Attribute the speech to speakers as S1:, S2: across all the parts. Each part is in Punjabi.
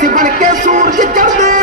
S1: se porque é surge de
S2: carne.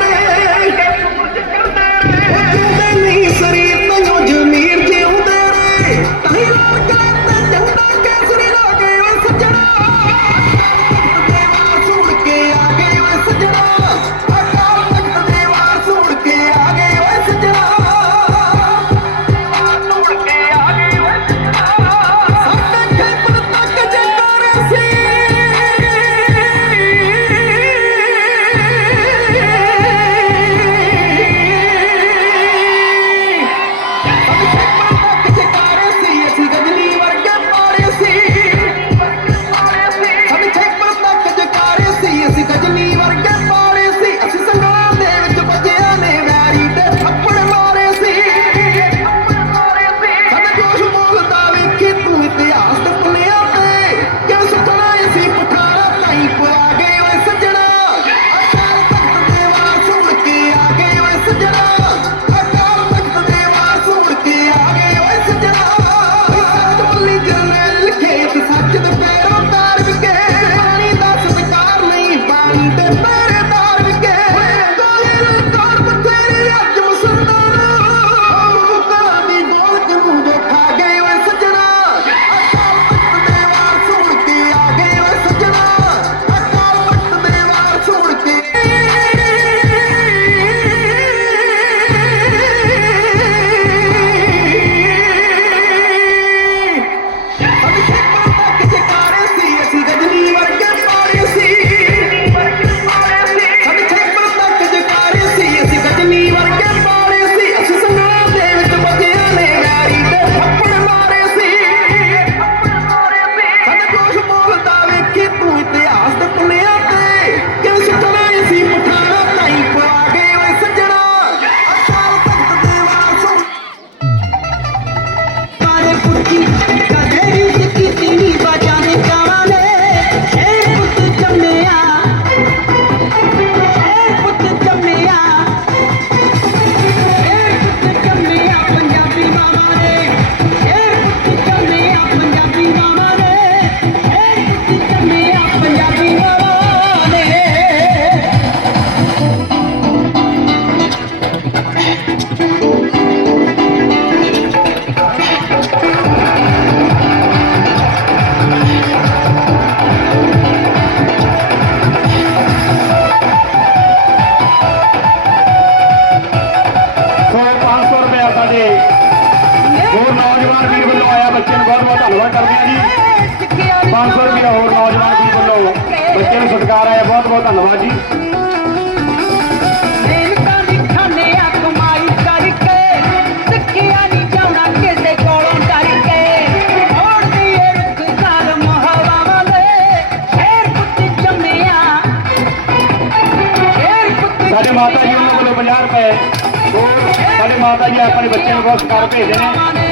S2: ਮਾਤਾ ਜੀ ਆਪਣੇ ਬੱਚਿਆਂ ਨੂੰ ਬਹੁਤ ਸਤਿਕਾਰ ਭੇਜਦੇ ਨੇ।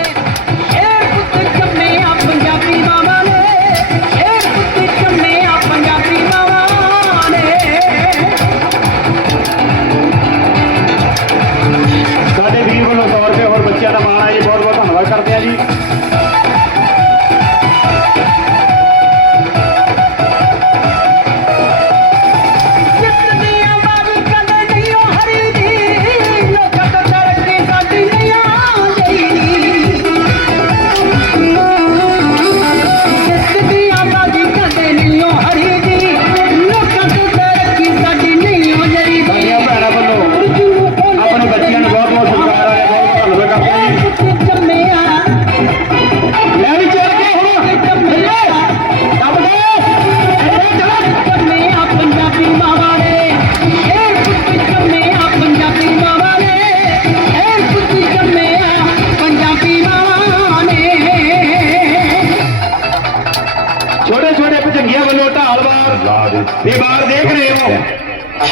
S2: ये बाहर देख रहे हो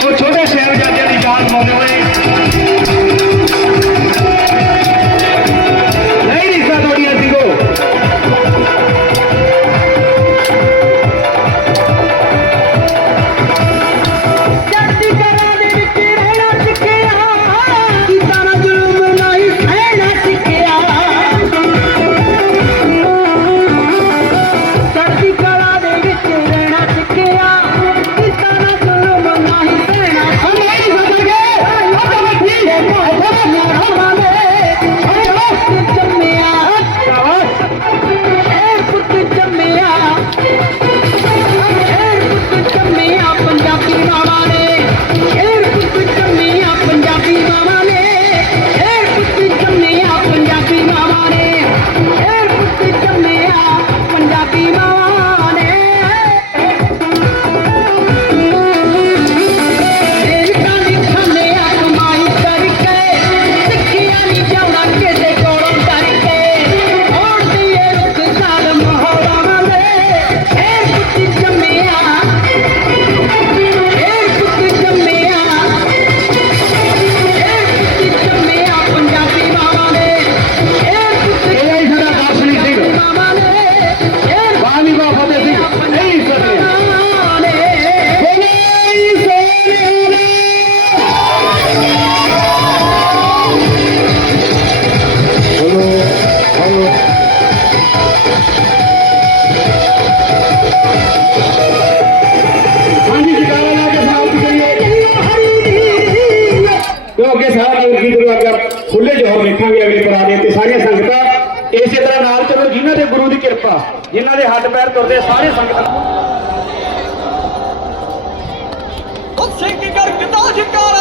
S2: वो छोटे शहर जाते निशान
S1: होने
S2: वाले ਵੀ
S1: ਅਗਲੇ ਪਰਾਦੇ ਤੇ ਸਾਰੀਆਂ ਸੰਗਤਾਂ। ਇਸੇ ਤਰ੍ਹਾਂ ਨਾਲ ਚਲੋ, ਜਿਨ੍ਹਾਂ ਦੇ ਗੁਰੂ ਦੀ ਕਿਰਪਾ, ਜਿਨ੍ਹਾਂ ਦੇ ਹੱਥ ਪੈਰ ਤੁਰਦੇ ਸਾਰੇ ਸੰਗਤਾਂ।
S3: ਉਹ ਸਿੰਘ ਗਰਕ ਦਾ ਜਕਾਰਾ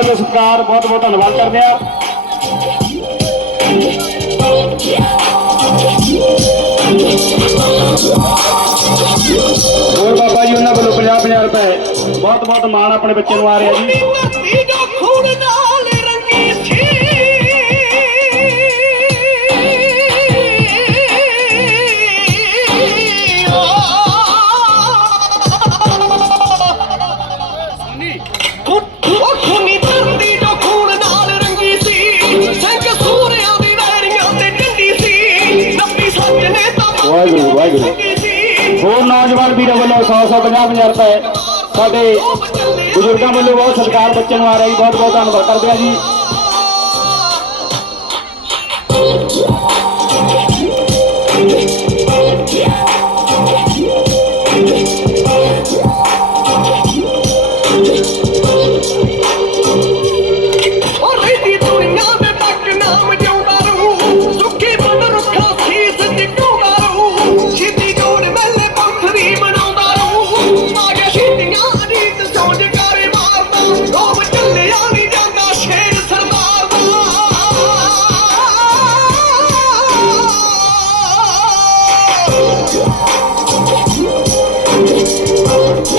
S1: ਵੱਲੋਂ ਸਤਿਕਾਰ, ਬਹੁਤ ਬਹੁਤ ਧੰਨਵਾਦ ਕਰਦੇ ਹਾਂ। ਹੋਰ ਬਾਬਾ ਜੀ, ਉਹਨਾਂ ਵੱਲੋਂ 50 50 ਰੁਪਏ, ਬਹੁਤ ਬਹੁਤ ਮਾਣ ਆਪਣੇ ਬੱਚੇ ਨੂੰ ਆ ਰਿਹਾ ਜੀ। ਨੌਜਵਾਨ ਵੀਰਾਂ ਵੱਲੋਂ 100 100 50 50 ਰੁਪਏ ਸਾਡੇ ਬਜ਼ੁਰਗਾਂ ਵੱਲੋਂ ਬਹੁਤ ਸਤਿਕਾਰ ਬੱਚੇ ਨੂੰ ਆ ਰਿਹਾ ਜੀ, ਬਹੁਤ ਬਹੁਤ ਧੰਨਵਾਦ ਕਰਦੇ ਹਾਂ ਜੀ।
S3: ਉਹ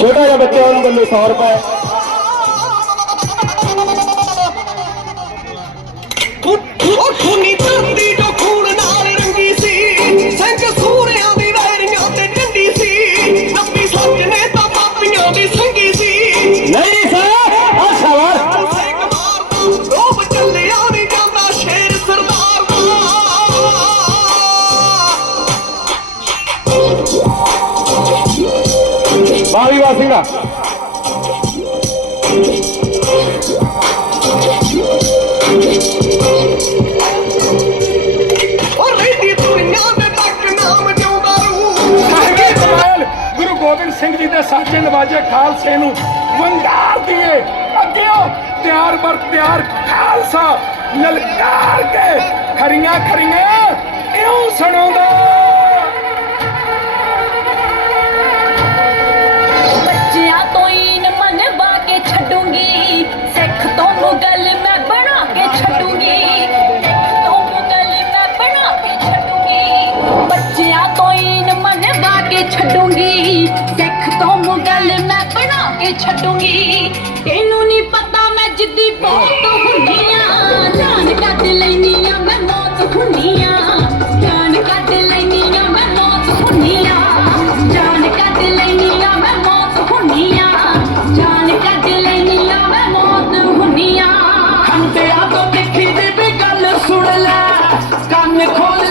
S1: ਛੋਟਾ ਜਿਹਾ ਬੱਚਾ ਉਹਨਾਂ ਵੱਲੋਂ 100 ਰੁਪਏ।
S4: ਕਮਾਲ ਗੁਰੂ ਗੋਬਿੰਦ ਸਿੰਘ ਜੀ ਦੇ ਸਾਚੇ ਨਵਾਜੇ ਖਾਲਸੇ ਨੂੰ ਵੰਗਾਰ ਦੀਏ। ਅੱਗਿਓ ਤਿਆਰ ਬਰ ਤਿਆਰ ਖਾਲਸਾ ਲਲਕਾਰ ਕੇ ਖਰੀਆਂ ਖਰੀਆਂ ਇਉਂ ਸੁਣਾਉਂਦਾ।
S5: ਛੱਡੂੰਗੀ। ਸਿੱਖ ਤੋਂ ਮੁਗਲ ਮੈਂ ਬਣਾ ਕੇ ਛੱਡੂੰਗੀ। ਤੈਨੂੰ ਨਹੀਂ ਪਤਾ ਮੈਂ ਜਿੱਦੀ ਬਹੁਤ ਹੁੰਦੀ ਆ। ਜਾਨ ਕੱਢ ਲੈਨੀ ਆ ਮੈਂ ਮੌਤ ਹੁੰਨੀ ਆ। ਜਾਨ ਕੱਢ ਲੈਨੀ ਆ ਮੈਂ ਮੌਤ ਹੁੰਨੀ ਆ। ਜਾਨ ਕੱਢ ਲੈਨੀ ਆ ਮੈਂ ਮੌਤ ਹੁੰਨੀ ਆ। ਜਾਨ ਕੱਢ ਲੈਨੀ ਆ ਮੈਂ ਮੌਤ ਹੁੰਨੀ ਆ।
S6: ਹੰਟਿਆ ਤੋਂ ਦੇਖੀ ਦੀ ਵੀ ਗੱਲ ਸੁਣ ਲੈ। ਕੰਨ ਖੋਲ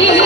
S6: Ai,